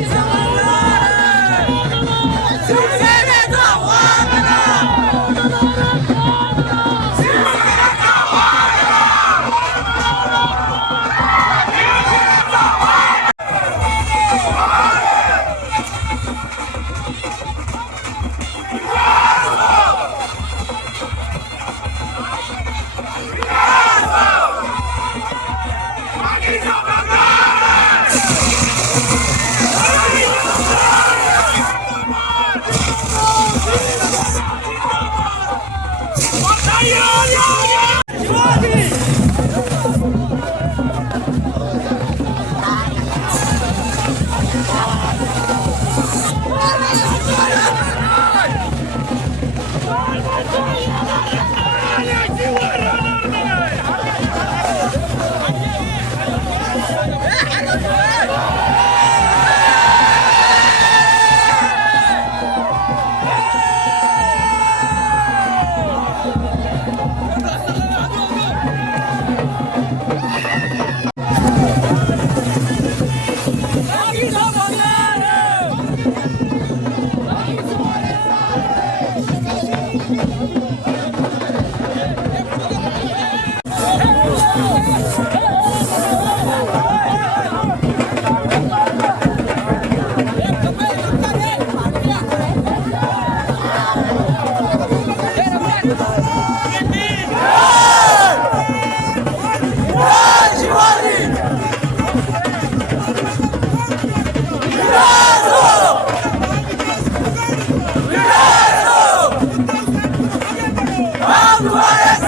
It's Mubarak!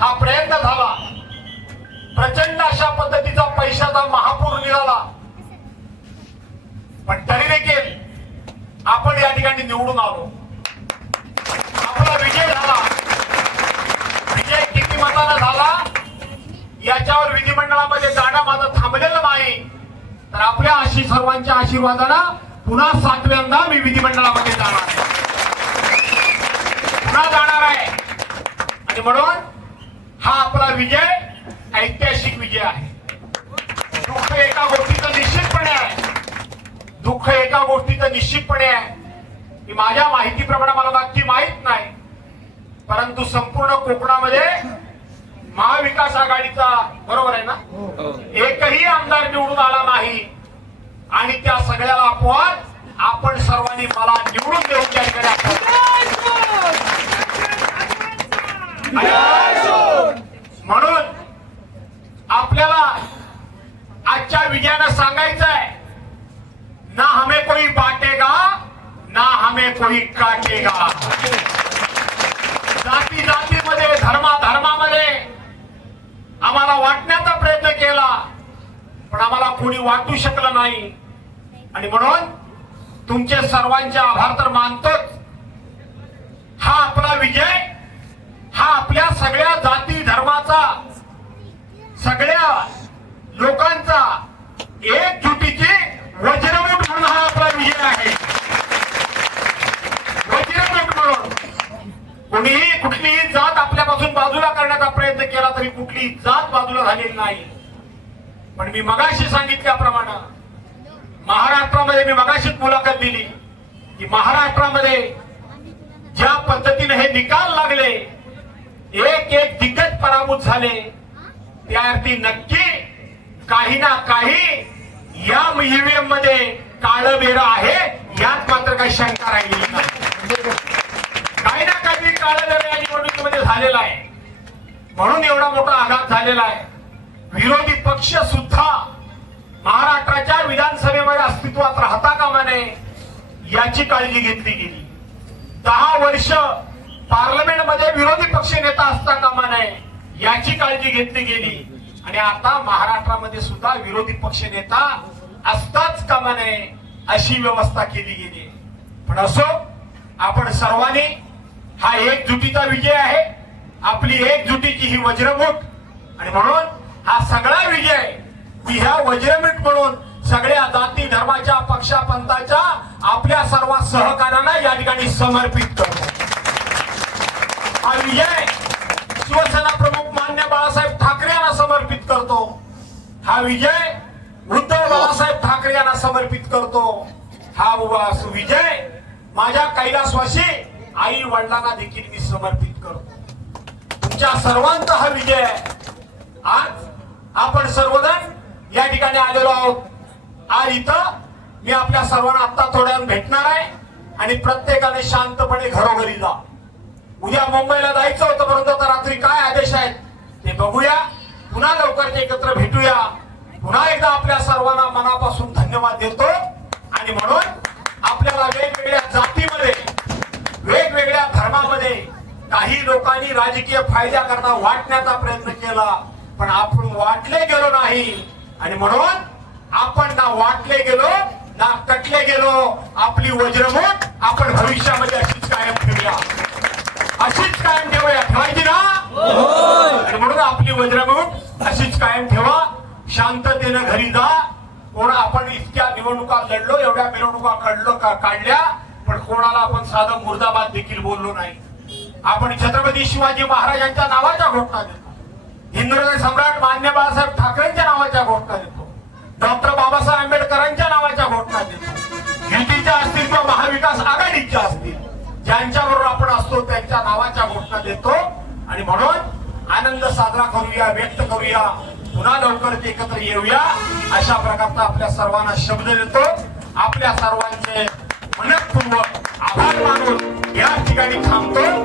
हा प्रयत्न झाला. प्रचंड अशा पद्धतीचा पैशाचा महापूर निघाला. पण तरी देखील आपण या ठिकाणी निवडून आलो. आपला विजय झाला. विजय किती मतानं झाला. याच्यावर विधिमंडळामध्ये जाणं माझं थांबलेलं नाही. तर आपल्या अशी सर्वांच्या आशीर्वादानं पुन्हा सातव्यांदा मी विधिमंडळामध्ये जाणार आहे. पुन्हा जाणार आहे. आणि म्हणून विजय ऐतिहासिक विजय आहे. दुःख एका गोष्टीचं निश्चितपणे आहे. दुःख एका गोष्टीचं निश्चितपणे आहे. की माझ्या माहितीप्रमाणे मला बाकी माहीत नाही. परंतु संपूर्ण कोकणामध्ये महाविकास आघाडीचा बरोबर आहे ना? एकही आमदार निवडून आला नाही. आणि त्या सगळ्याला अपवाद आपण सर्वांनी मला निवडून देऊन त्या ठिकाणी वाटू शकलं नाही. आणि म्हणून तुमचे सर्वांचे आभार तर मानतोच. हा आपला विजय हा आपल्या सगळ्या जाती धर्माचा सगळ्या लोकांचा एकजुटीची वज्रमूठ म्हणून हा आपला विजय आहे. वज्रमूठ म्हणून. कुणीही कुठलीही जात आपल्यापासून बाजूला करण्याचा प्रयत्न केला तरी कुठलीही जात बाजूला झालेली नाही. पण मी मगाशी सांगितल्याप्रमाणे महाराष्ट्रामध्ये मी मगाशीच मुलाखत दिली की महाराष्ट्रामध्ये ज्या पद्धतीने हे निकाल लागले एक एक दिग्गज पराभूत झाले त्या अर्थी नक्की काही ना काही या ईव्हीएममध्ये काळं बेरं आहे यात मात्र काही शंका राहिली काही ना काहीतरी काळं बेरं या निवडणुकीमध्ये झालेला आहे. म्हणून एवढा मोठा आघात झालेला आहे. विरोधी पक्ष सुद्धा महाराष्ट्राच्या विधानसभेमध्ये अस्तित्वात राहता कामा नये याची काळजी घेतली गेली. दहा वर्ष पार्लमेंटमध्ये विरोधी पक्ष नेता असता कामा नये याची काळजी घेतली गेली. आणि आता महाराष्ट्रामध्ये सुद्धा विरोधी पक्ष नेता असताच कामा नये अशी व्यवस्था केली गेली. पण असो आपण सर्वांनी हा एकजुटीचा विजय आहे. आपली एकजुटीची ही वज्रमुठ आणि म्हणून मी ह्या वज्रमुठ म्हणून सगळ्या जाती धर्माच्या पक्षापंथाच्या आपल्या सर्व सहकार्यांना या ठिकाणी समर्पित करतो. हा विजय शिवसेना प्रमुख मान्य बाळासाहेब ठाकरे यांना समर्पित करतो. हा विजय उद्धव बाळासाहेब ठाकरे यांना समर्पित करतो. हा विजय माझ्या कैलासवासी आई वडिलांना देखील मी समर्पित करतो. तुमच्या सर्वांचा हा विजय आज आपण सर्वजण या ठिकाणी आलेलो आहोत. आज इथं मी आपल्या सर्वांना आता थोड्या भेटणार आहे आणि प्रत्येकाने शांतपणे घरोघरी जा. उद्या मुंबईला जायचं होतं परंतु आता रात्री काय आदेश आहेत ते बघूया. पुन्हा लवकर एकत्र भेटूया. पुन्हा एकदा आपल्या सर्वांना मनापासून धन्यवाद देतो. आणि म्हणून आपल्याला वेगवेगळ्या जातीमध्ये वेगवेगळ्या धर्मामध्ये काही लोकांनी राजकीय फायद्याकरता वाटण्याचा प्रयत्न केला. पण आपण वाटले गेलो नाही. आणि म्हणून आपण ना वाटले गेलो ना कटले गेलो आपली वज्रमूठ आपण भविष्यामध्ये अशीच कायम ठेवूया. अशीच कायम ठेवूया ठेवायची ना? आणि म्हणून आपली वज्रमुठ अशीच कायम ठेवा. शांततेनं घरी जा. कोण आपण इतक्या निवडणुका लढलो एवढ्या मिरवणुका काढलो का काढल्या पण कोणाला आपण साधं मुर्दाबाद देखील बोललो नाही. आपण छत्रपती शिवाजी महाराजांच्या नावाच्या घोषणा देतो. हिंदुराज सम्राट मान्य बाळासाहेब ठाकरेंच्या नावाच्या घोषणा देतो. डॉक्टर बाबासाहेब आंबेडकरांच्या नावाच्या घोषणा देतो. युतीच्या असतील किंवा महाविकास आघाडीच्या असतील ज्यांच्याबरोबर आपण असतो त्यांच्या नावाच्या घोषणा देतो. आणि म्हणून आनंद साजरा करूया व्यक्त करूया. पुन्हा लवकरच एकत्र येऊया. अशा प्रकारचा आपल्या सर्वांना शब्द देतो. आपल्या सर्वांचे मनपूर्वक आभार मानून या ठिकाणी थांबतो.